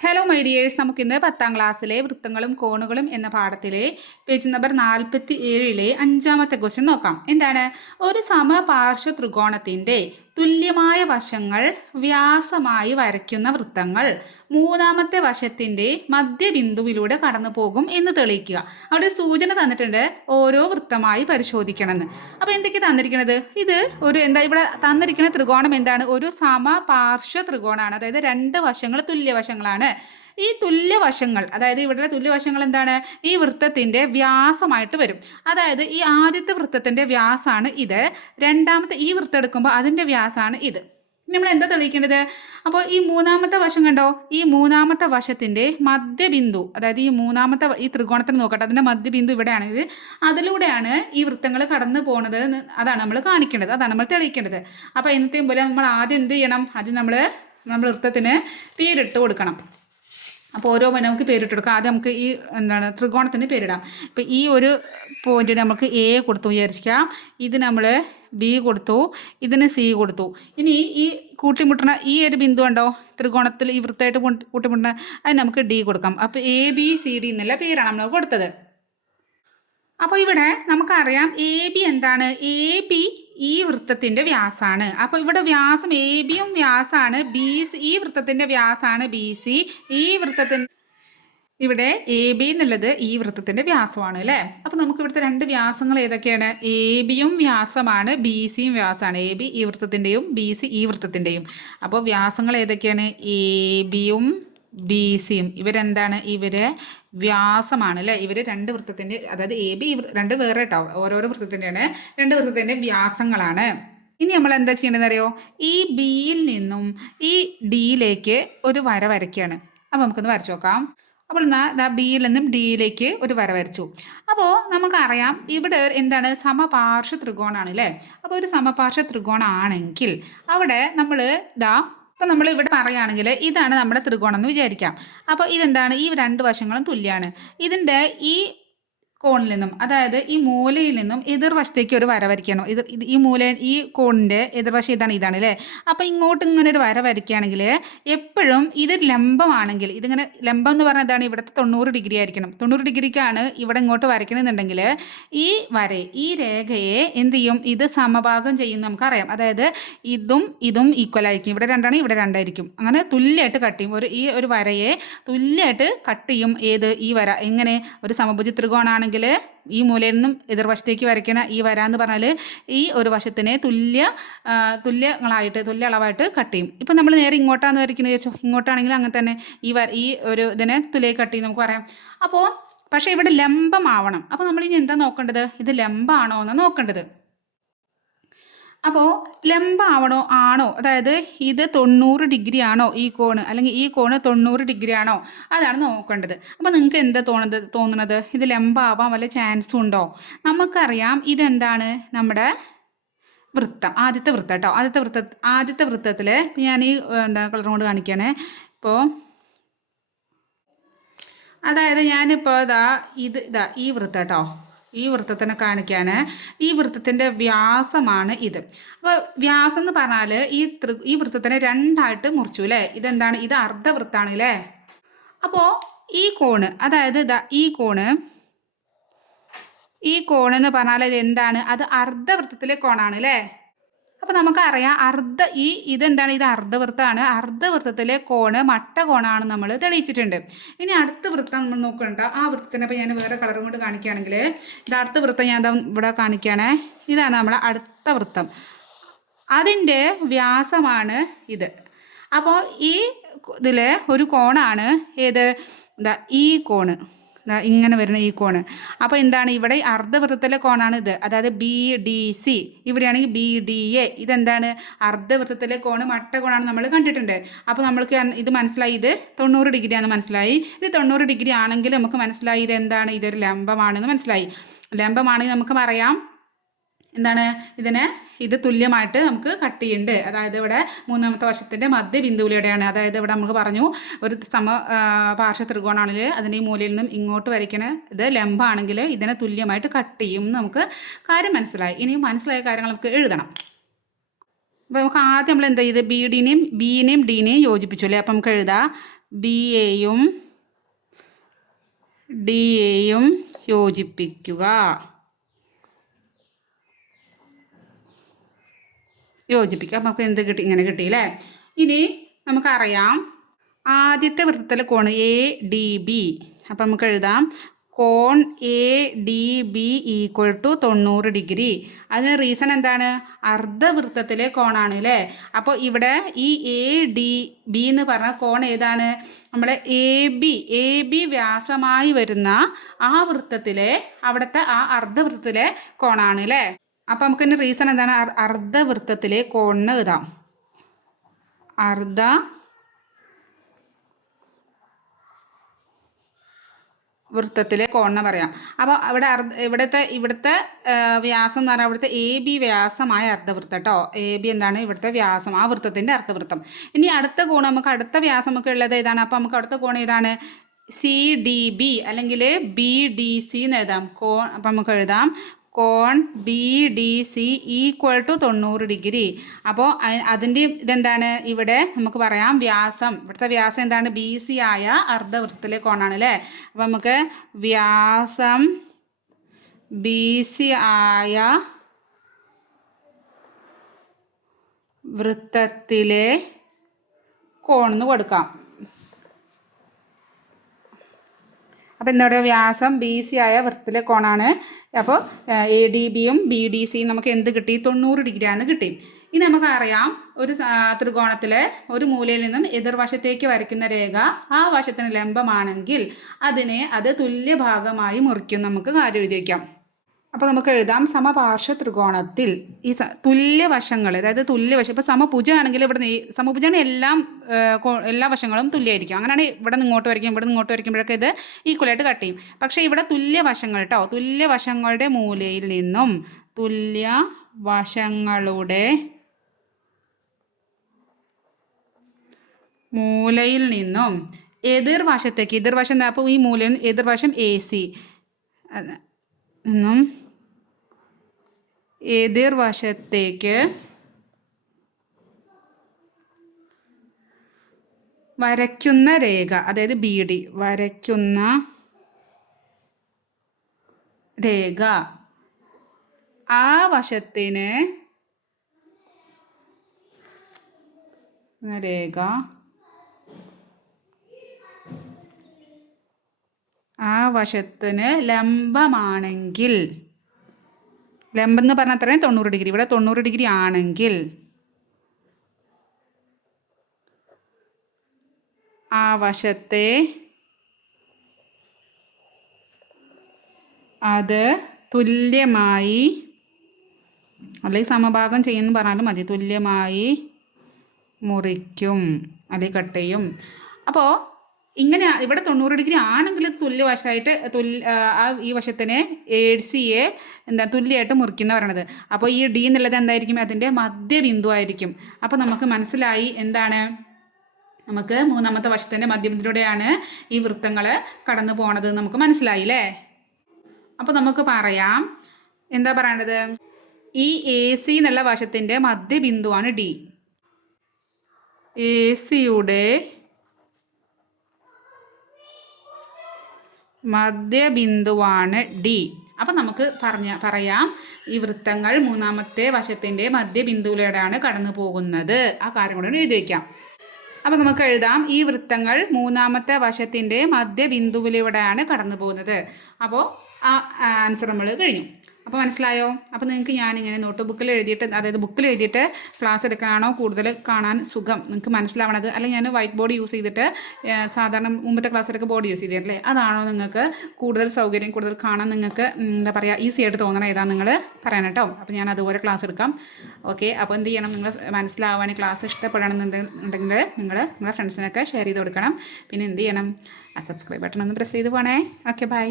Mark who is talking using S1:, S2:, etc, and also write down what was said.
S1: Hello my dears നമുക്കിന്ന് പത്താം ക്ലാസ്സിലെ വൃത്തങ്ങളും കോണുകളും എന്ന പാഠത്തിലെ പേജ് നമ്പർ നാൽപ്പത്തി ഏഴിലെ അഞ്ചാമത്തെ ക്വസ്റ്റ്യൻ നോക്കാം. എന്താണ്? ഒരു സമപാർശ്വ ത്രികോണത്തിന്റെ തുല്യമായ വശങ്ങൾ വ്യാസമായി വരയ്ക്കുന്ന വൃത്തങ്ങൾ. മൂന്നാമത്തെ വശത്തിന്റെ മധ്യബിന്ദുവിലൂടെ കടന്നു പോകും എന്ന് തെളിയിക്കുക. അവിടെ സൂചന തന്നിട്ടുണ്ട് ഓരോ വൃത്തമായി പരിശോധിക്കണമെന്ന്. അപ്പോൾ എന്തൊക്കെ തന്നിരിക്കുന്നത് ഇത് ഒരു എന്താ ഇവിടെ തന്നിരിക്കുന്ന ത്രികോണം എന്താണ്? ഒരു സമപാർശ്വ ത്രികോണമാണ് അതായത് രണ്ട് വശങ്ങൾ തുല്യവശങ്ങളാണ് ഈ തുല്യവശങ്ങൾ അതായത് ഇവിടെ തുല്യവശങ്ങൾ എന്താണ്? ഈ വൃത്തത്തിന്റെ വ്യാസമായിട്ട് വരും. അതായത് ഈ ആദ്യത്തെ വൃത്തത്തിന്റെ വ്യാസമാണ് ഇത്. രണ്ടാമത്തെ ഈ വൃത്തം എടുക്കുമ്പോൾ അതിന്റെ വ്യാസമാണ് ഇത്. നമ്മൾ എന്താ തെളിയിക്കേണ്ടത്? അപ്പോൾ ഈ മൂന്നാമത്തെ വശം കണ്ടോ? ഈ മൂന്നാമത്തെ വശത്തിന്റെ മധ്യബിന്ദു അതായത് ഈ മൂന്നാമത്തെ ഈ ത്രികോണത്തിന് നോക്കട്ടെ അതിന്റെ മധ്യബിന്ദു ഇവിടെയാണെങ്കിൽ അതിലൂടെയാണ് ഈ വൃത്തങ്ങൾ കടന്നു പോകുന്നത് അതാണ് നമ്മൾ കാണിക്കേണ്ടത്. അതാണ് നമ്മൾ തെളിയിക്കേണ്ടത്. അപ്പോൾ എന്നത്തെയും പോലെ നമ്മൾ ആദ്യം എന്ത് ചെയ്യണം? ആദ്യം നമ്മൾ നമ്മൾ വൃത്തത്തിന് പേരിട്ട് കൊടുക്കണം. അപ്പോൾ ഓരോ പോയിന്റ് നമുക്ക് പേരിട്ട് കൊടുക്കാം. ആദ്യം നമുക്ക് ഈ എന്താണ് ത്രികോണത്തിന് പേരിടാം. ഇപ്പം ഈ ഒരു പോയിന്റിന് നമുക്ക് എ കൊടുത്തു വിചാരിക്കാം ഇത് നമ്മൾ ബി കൊടുത്തു. ഇതിന് സി കൊടുത്തു. ഇനി ഈ കൂട്ടിമുട്ടണ ഈ ഒരു ബിന്ദു ഉണ്ടോ ത്രികോണത്തിൽ ഈ വൃത്തമായിട്ട് കൂട്ടിമുട്ടണ അത് നമുക്ക് ഡി കൊടുക്കാം. അപ്പോൾ എ ബി സി ഡി എന്നുള്ള പേരാണ് നമ്മൾ കൊടുത്തത്. അപ്പോൾ ഇവിടെ നമുക്കറിയാം എ ബി എന്താണ്? എ ബി ഈ വൃത്തത്തിന്റെ വ്യാസാണ്. അപ്പോൾ ഇവിടെ വ്യാസം എ ബിയും വ്യാസാണ്. ബി സി ഈ വൃത്തത്തിന്റെ വ്യാസാണ് ബി സി ഈ വൃത്തത്തിൽ ഇവിടെ എ ബി എന്നുള്ളത് ഈ വൃത്തത്തിന്റെ വ്യാസമാണ് അല്ലേ? അപ്പൊ നമുക്ക് ഇവിടുത്തെ രണ്ട് വ്യാസങ്ങൾ ഏതൊക്കെയാണ്? എ ബിയും വ്യാസമാണ് ബി സിയും വ്യാസമാണ്. എ ബി ഈ വൃത്തത്തിന്റെയും ബി സി ഈ വൃത്തത്തിന്റെയും. അപ്പോൾ വ്യാസങ്ങൾ ഏതൊക്കെയാണ്? എ ബിയും ബി സിയും ഇവരെന്താണ്? ഇവർ വ്യാസമാണ് അല്ലേ ഇവർ രണ്ട് വൃത്തത്തിന്റെ അതായത് എ ബി രണ്ട് വേറെ കേട്ടോ ഓരോരോ വൃത്തത്തിന്റെയാണ് രണ്ട് വൃത്തത്തിന്റെ വ്യാസങ്ങളാണ്. ഇനി നമ്മൾ എന്താ ചെയ്യേണ്ടതെന്ന് അറിയോ? ഈ ബിയിൽ നിന്നും ഈ ഡിയിലേക്ക് ഒരു വര വരയ്ക്കുകയാണ് അപ്പോൾ നമുക്കൊന്ന് വരച്ചു നോക്കാം. അപ്പോൾ എന്നാ ദാ ബിയിൽ നിന്നും ഡിയിലേക്ക് ഒരു വര വരച്ചു. അപ്പോൾ നമുക്കറിയാം ഇവിടെ എന്താണ്? സമപാർശ്വ ത്രികോണാണ് അല്ലേ അപ്പോൾ ഒരു സമപാർശ്വ ത്രികോണാണെങ്കിൽ അവിടെ നമ്മൾ ദാ അപ്പോൾ നമ്മൾ ഇവിടെ പറയുകയാണെങ്കിൽ ഇതാണ് നമ്മുടെ ത്രികോണം എന്ന് വിചാരിക്കാം. അപ്പോൾ ഇതെന്താണ്? ഈ രണ്ട് വശങ്ങളും തുല്യമാണ് ഇതിന്റെ ഈ കോണിൽ നിന്നും അതായത് ഈ മൂലയിൽ നിന്നും എതിർവശത്തേക്ക് ഒരു വര വരയ്ക്കണം. ഇത് ഈ മൂല ഈ കോണിന്റെ എതിർവശം ഇതാണ് ഇതാണ് അല്ലേ? അപ്പോൾ ഇങ്ങോട്ട് ഇങ്ങനെ ഒരു വര വരയ്ക്കുകയാണെങ്കിൽ എപ്പോഴും ഇത് ലംബമാണെങ്കിൽ ഇതിങ്ങനെ ലംബം എന്ന് പറഞ്ഞാൽ ഇതാണ് ഇവിടുത്തെ തൊണ്ണൂറ് ഡിഗ്രി ആയിരിക്കണം. തൊണ്ണൂറ് ഡിഗ്രിക്കാണ് ഇവിടെ ഇങ്ങോട്ട് വരയ്ക്കണമെന്നുണ്ടെങ്കിൽ ഈ വര ഈ രേഖയെ എന്ത് ചെയ്യും? ഇത് സമഭാഗം ചെയ്യും നമുക്കറിയാം. അതായത് ഇതും ഇതും ഈക്വൽ ആയിരിക്കും. ഇവിടെ രണ്ടാണ് ഇവിടെ രണ്ടായിരിക്കും. അങ്ങനെ തുല്യമായിട്ട് കട്ട് ചെയ്യും. ഒരു ഈ ഒരു വരയെ തുല്യമായിട്ട് കട്ട് ചെയ്യും. ഏത്? ഈ വര. എങ്ങനെ? ഒരു സമഭുജ ത്രികോണാണെങ്കിൽ ഈ മൂലയിൽ നിന്നും എതിർവശത്തേക്ക് വരയ്ക്കണ ഈ വര എന്ന് പറഞ്ഞാൽ ഈ ഒരു വശത്തിനെ തുല്യ തുല്യങ്ങളായിട്ട് തുല്യ അളവായിട്ട് കട്ട് ചെയ്യും. ഇപ്പം നമ്മൾ നേരെ ഇങ്ങോട്ടാന്ന് വരയ്ക്കുന്നത് വെച്ചോ ഇങ്ങോട്ടാണെങ്കിൽ അങ്ങനെ തന്നെ ഈ ഈ ഒരു ഇതിനെ തുല്യ കട്ട് ചെയ്യും നമുക്ക് പറയാം. അപ്പോൾ പക്ഷേ ഇവിടെ ലംബമാവണം. അപ്പോൾ നമ്മൾ ഇനി എന്താ നോക്കേണ്ടത്? ഇത് ലംബമാണോ എന്ന് നോക്കേണ്ടത്. അപ്പോൾ ലംബാവണോ ആണോ? അതായത് ഇത് തൊണ്ണൂറ് ഡിഗ്രി ആണോ ഈ കോണ്? അല്ലെങ്കിൽ ഈ കോണ് തൊണ്ണൂറ് ഡിഗ്രി ആണോ അതാണ് നോക്കേണ്ടത്. അപ്പോൾ നിങ്ങൾക്ക് എന്താ തോന്നുന്നത് തോന്നുന്നത്? ഇത് ലംബാവാൻ വല്ല ചാൻസും ഉണ്ടോ? നമുക്കറിയാം ഇതെന്താണ് നമ്മുടെ വൃത്തം ആദ്യത്തെ വൃത്തം കേട്ടോ. ആദ്യത്തെ വൃത്ത ആദ്യത്തെ വൃത്തത്തിൽ ഞാൻ ഈ എന്താ കളർ കൊണ്ട് കാണിക്കുകയാണ് ഇപ്പോൾ അതായത് ഞാനിപ്പോൾ ഇതാ ഇത് ഇതാ ഈ വൃത്തം കേട്ടോ. ഈ വൃത്തത്തിനെ കാണിക്കാണ് ഈ വൃത്തത്തിന്റെ വ്യാസമാണ് ഇത്. അപ്പോൾ വ്യാസം എന്ന് പറഞ്ഞാൽ ഈ ത്രി ഈ വൃത്തത്തിനെ രണ്ടായിട്ട് മുറിച്ചു അല്ലേ ഇതെന്താണ്? ഇത് അർദ്ധവൃത്താണ് അല്ലേ അപ്പോൾ ഈ കോണ് അതായത് ഈ കോണ് ഈ കോണെന്ന് പറഞ്ഞാൽ ഇത് എന്താണ് അത് അർദ്ധവൃത്തത്തിലെ കോണാണ് അല്ലേ അപ്പോൾ നമുക്കറിയാം അർദ്ധ ഈ ഇതെന്താണ്? ഇത് അർദ്ധവൃത്തമാണ്. അർദ്ധവൃത്തത്തിലെ കോണ് മട്ട കോണാണ് നമ്മൾ തെളിയിച്ചിട്ടുണ്ട്. ഇനി അടുത്ത വൃത്തം നമ്മൾ നോക്കണ്ട. ആ വൃത്തത്തിനെ ഇപ്പോൾ ഞാൻ വേറെ കളറും കൊണ്ട് കാണിക്കുകയാണെങ്കിൽ ഇത് അടുത്ത വൃത്തം ഞാൻ ഇവിടെ കാണിക്കുകയാണേ. ഇതാണ് നമ്മളെ അടുത്ത വൃത്തം. അതിന്റെ വ്യാസമാണ് ഇത്. അപ്പോൾ ഈ ഇതിൽ ഒരു കോണാണ്. ഏത്? എന്താ ഈ കോണ്. ഇങ്ങനെ വരുന്ന ഈ കോണ്. അപ്പോൾ എന്താണ്? ഇവിടെ അർദ്ധവൃത്തത്തിലെ കോണാണ് ഇത്. അതായത് ബി ഡി സി ഇവിടെയാണെങ്കിൽ ബി ഡി എ ഇതെന്താണ്? അർദ്ധവൃത്തത്തിലെ കോണ് മട്ട കോണാണ് നമ്മൾ കണ്ടിട്ടുണ്ട്. അപ്പോൾ നമ്മൾക്ക് ഇത് മനസ്സിലായി. ഇത് തൊണ്ണൂറ് ഡിഗ്രിയാണെന്ന് മനസ്സിലായി. ഇത് തൊണ്ണൂറ് ഡിഗ്രി ആണെങ്കിൽ നമുക്ക് മനസ്സിലായി ഇത് എന്താണ് ഇതൊരു ലംബമാണെന്ന് മനസ്സിലായി. ലംബമാണെങ്കിൽ നമുക്ക് പറയാം എന്താണ്? ഇതിനെ ഇത് തുല്യമായിട്ട് നമുക്ക് കട്ട് ചെയ്യുന്നുണ്ട് അതായത് ഇവിടെ മൂന്നാമത്തെ വശത്തിന്റെ മധ്യബിന്ദുവിലൂടെയാണ്. അതായത് ഇവിടെ നമുക്ക് പറഞ്ഞു ഒരു സമ പാർശ്വ ത്രികോണാണെങ്കിൽ അതിന്റെ ഈ മൂലയിൽ നിന്നും ഇങ്ങോട്ട് വരയ്ക്കണ ഇത് ലംബാണെങ്കിൽ ഇതിനെ തുല്യമായിട്ട് കട്ട് ചെയ്യും നമുക്ക് കാര്യം മനസ്സിലായി. ഇനി മനസ്സിലായ കാര്യങ്ങൾ നമുക്ക് എഴുതണം. അപ്പോൾ നമുക്ക് ആദ്യം നമ്മൾ എന്താ ചെയ്ത് ബി ഡിനെയും ബിനെയും ഡിനെയും യോജിപ്പിച്ചു അല്ലേ? അപ്പം നമുക്ക് എഴുതാം. ബി എയും ഡി എയും യോജിപ്പിക്കുക. യോജിപ്പിക്കുക അപ്പോൾ നമുക്ക് എന്ത് കിട്ടി? ഇങ്ങനെ കിട്ടിയില്ലേ ഇനി നമുക്കറിയാം ആദ്യത്തെ വൃത്തത്തിലെ കോണ് എ ഡി ബി അപ്പം നമുക്ക് എഴുതാം. കോൺ A D B equal to തൊണ്ണൂറ് ഡിഗ്രി. അതിന് റീസൺ എന്താണ്? അർദ്ധവൃത്തത്തിലെ കോണാണ് അല്ലേ? അപ്പോൾ ഇവിടെ ഈ എ ഡി ബി എന്ന് പറഞ്ഞ കോൺ ഏതാണ്? നമ്മുടെ എ ബി എ ബി വ്യാസമായി വരുന്ന ആ വൃത്തത്തിലെ അവിടുത്തെ ആ അർദ്ധവൃത്തത്തിലെ കോണാണ് അല്ലേ? അപ്പം നമുക്ക് ഇതിന് റീസൺ എന്താണ്? അർ- അർദ്ധവൃത്തത്തിലെ കോണിന് എഴുതാം അർദ്ധ വൃത്തത്തിലെ കോണിന് പറയാം. അപ്പോൾ അവിടെ അർദ്ധ ഇവിടുത്തെ ഇവിടുത്തെ വ്യാസം എന്ന് പറഞ്ഞാൽ ഇവിടുത്തെ എ ബി വ്യാസമായ അർദ്ധവൃത്തം കേട്ടോ. എ ബി എന്താണ്? ഇവിടുത്തെ വ്യാസം ആ വൃത്തത്തിന്റെ അർദ്ധവൃത്തം. ഇനി അടുത്ത കോണ് നമുക്ക് അടുത്ത വ്യാസം നമുക്ക് ഉള്ളത് ഏതാണ്? അപ്പോൾ നമുക്ക് അടുത്ത കോൺ ഏതാണ്? സി ഡി ബി അല്ലെങ്കിൽ ബി ഡി സി എന്ന് എഴുതാം. കോൺ അപ്പം നമുക്ക് എഴുതാം. കോൺ B D C equal to തൊണ്ണൂറ് ഡിഗ്രി. അപ്പോൾ അതിന്റെ ഇതെന്താണ്? ഇവിടെ നമുക്ക് പറയാം വ്യാസം. ഇവിടുത്തെ വ്യാസം എന്താണ്? ബി സി ആയ അർദ്ധവൃത്തത്തിലെ കോണാണ് അല്ലേ അപ്പോൾ നമുക്ക് വ്യാസം ബി സി ആയ വൃത്തത്തിലെ കോണെന്ന് കൊടുക്കാം. അപ്പോൾ എന്താ പറയുക വ്യാസം ബി സി ആയ വൃത്തിലെ കോണാണ്. അപ്പോൾ എ ഡി ബിയും ബി ഡി സിയും നമുക്ക് എന്ത് കിട്ടി? തൊണ്ണൂറ് ഡിഗ്രിയാണ് കിട്ടി. ഇനി നമുക്കറിയാം ഒരു ത്രികോണത്തിലെ ഒരു മൂലയിൽ നിന്നും എതിർവശത്തേക്ക് വരയ്ക്കുന്ന രേഖ ആ വശത്തിന് ലംബമാണെങ്കിൽ അതിനെ അത് തുല്യ ഭാഗമായി മുറിക്കും. നമുക്ക് കാര്യം എഴുതി വയ്ക്കാം അപ്പോൾ നമുക്ക് എഴുതാം. സമപാർശ്വ ത്രികോണത്തിൽ ഈ സ തുല്യ വശങ്ങൾ അതായത് തുല്യവശം. വശം ഇപ്പോൾ സമഭുജമാണെങ്കിൽ ഇവിടെ നീ സമഭുജാണ് എല്ലാം എല്ലാ വശങ്ങളും തുല്യമായിരിക്കും അങ്ങനെയാണ് ഇവിടെ നിന്ന് ഇങ്ങോട്ട് വരയ്ക്കും ഇവിടെ നിന്ന് ഇങ്ങോട്ട് വരയ്ക്കുമ്പോഴൊക്കെ ഇത് ഈക്വലായിട്ട് കട്ട് ചെയ്യും. പക്ഷേ ഇവിടെ തുല്യവശങ്ങൾ കേട്ടോ തുല്യ വശങ്ങളുടെ മൂലയിൽ നിന്നും തുല്യ വശങ്ങളുടെ മൂലയിൽ നിന്നും എതിർവശത്തേക്ക് എതിർവശം അപ്പോൾ ഈ മൂലയിൽ എതിർവശം എ സി നിന്നും എതിർവശത്തേക്ക് വരയ്ക്കുന്ന രേഖ അതായത് ബി ഡി വരയ്ക്കുന്ന രേഖ. ആ വശത്തിന് രേഖ. ആ വശത്തിന് ലംബമാണെങ്കിൽ ലംബം എന്ന് പറഞ്ഞാൽ അത്രയും തൊണ്ണൂറ് ഡിഗ്രി. ഇവിടെ തൊണ്ണൂറ് ഡിഗ്രി ആണെങ്കിൽ ആ വശത്തെ അത് തുല്യമായി അല്ലെങ്കിൽ സമഭാഗം ചെയ്യുമെന്ന് പറഞ്ഞാലും മതി. തുല്യമായി മുറിക്കും അല്ലെങ്കിൽ കട്ട് ചെയ്യും. അപ്പോൾ ഇങ്ങനെ ഇവിടെ തൊണ്ണൂറ് ഡിഗ്രി ആണെങ്കിൽ തുല്യവശമായിട്ട് തുല്യ ആ ഈ വശത്തിന് എ സിയെ എന്താ തുല്യമായിട്ട് മുറിക്കുന്ന പറയണത് അപ്പോൾ ഈ ഡി എന്നുള്ളത് എന്തായിരിക്കും? അതിന്റെ മധ്യബിന്ദു ആയിരിക്കും. അപ്പോൾ നമുക്ക് മനസ്സിലായി എന്താണ്? നമുക്ക് മൂന്നാമത്തെ വശത്തിന്റെ മധ്യബിന്ദുവിലൂടെയാണ് ഈ വൃത്തങ്ങൾ കടന്നു പോണത് നമുക്ക് മനസ്സിലായി അല്ലേ അപ്പോൾ നമുക്ക് പറയാം. എന്താ പറയണത്? ഈ എ സി എന്നുള്ള വശത്തിന്റെ മധ്യബിന്ദുവാണ് ഡി എ സിയുടെ മധ്യബിന്ദുവാണ് ഡി. അപ്പം നമുക്ക് പറഞ്ഞ പറയാം. ഈ വൃത്തങ്ങൾ മൂന്നാമത്തെ വശത്തിന്റെ മധ്യബിന്ദുവിലൂടെയാണ് കടന്നു പോകുന്നത്. ആ കാര്യം കൂടെ എഴുതി വയ്ക്കാം അപ്പം നമുക്ക് എഴുതാം. ഈ വൃത്തങ്ങൾ മൂന്നാമത്തെ വശത്തിന്റെ മധ്യബിന്ദുവിലൂടെയാണ് കടന്നു പോകുന്നത്. അപ്പോൾ ആ ആൻസർ നമ്മൾ കഴിഞ്ഞു. അപ്പോൾ മനസ്സിലായോ? അപ്പോൾ നിങ്ങൾക്ക് ഞാനിങ്ങനെ നോട്ട് ബുക്കിൽ എഴുതിയിട്ട് അതായത് ബുക്കിൽ എഴുതിയിട്ട് ക്ലാസ് എടുക്കാനാണോ കൂടുതൽ കാണാൻ സുഖം. നിങ്ങൾക്ക് മനസ്സിലാവണത്. അല്ലെങ്കിൽ ഞാൻ വൈറ്റ് ബോർഡ് യൂസ് ചെയ്തിട്ട് സാധാരണ മുമ്പത്തെ ക്ലാസ്സിലൊക്കെ ബോർഡ് യൂസ് ചെയ്തില്ലേ അതാണോ നിങ്ങൾക്ക് കൂടുതൽ സൗകര്യം കൂടുതൽ കാണാൻ നിങ്ങൾക്ക് എന്താ പറയുക ഈസി ആയിട്ട് തോന്നണം ഏതാ നിങ്ങൾ പറയണം കേട്ടോ? അപ്പോൾ ഞാൻ അതുപോലെ ക്ലാസ് എടുക്കാം. ഓക്കെ അപ്പോൾ എന്ത് ചെയ്യണം? നിങ്ങൾ മനസ്സിലാവാൻ ക്ലാസ് ഇഷ്ടപ്പെടണമെന്നുണ്ടെങ്കിൽ നിങ്ങൾ നിങ്ങളുടെ ഫ്രണ്ട്സിനൊക്കെ ഷെയർ ചെയ്ത് കൊടുക്കണം. പിന്നെ എന്ത് ചെയ്യണം? ആ സബ്സ്ക്രൈബ് ബട്ടൺ ഒന്ന് പ്രസ് ചെയ്ത് പോണേ. Okay bye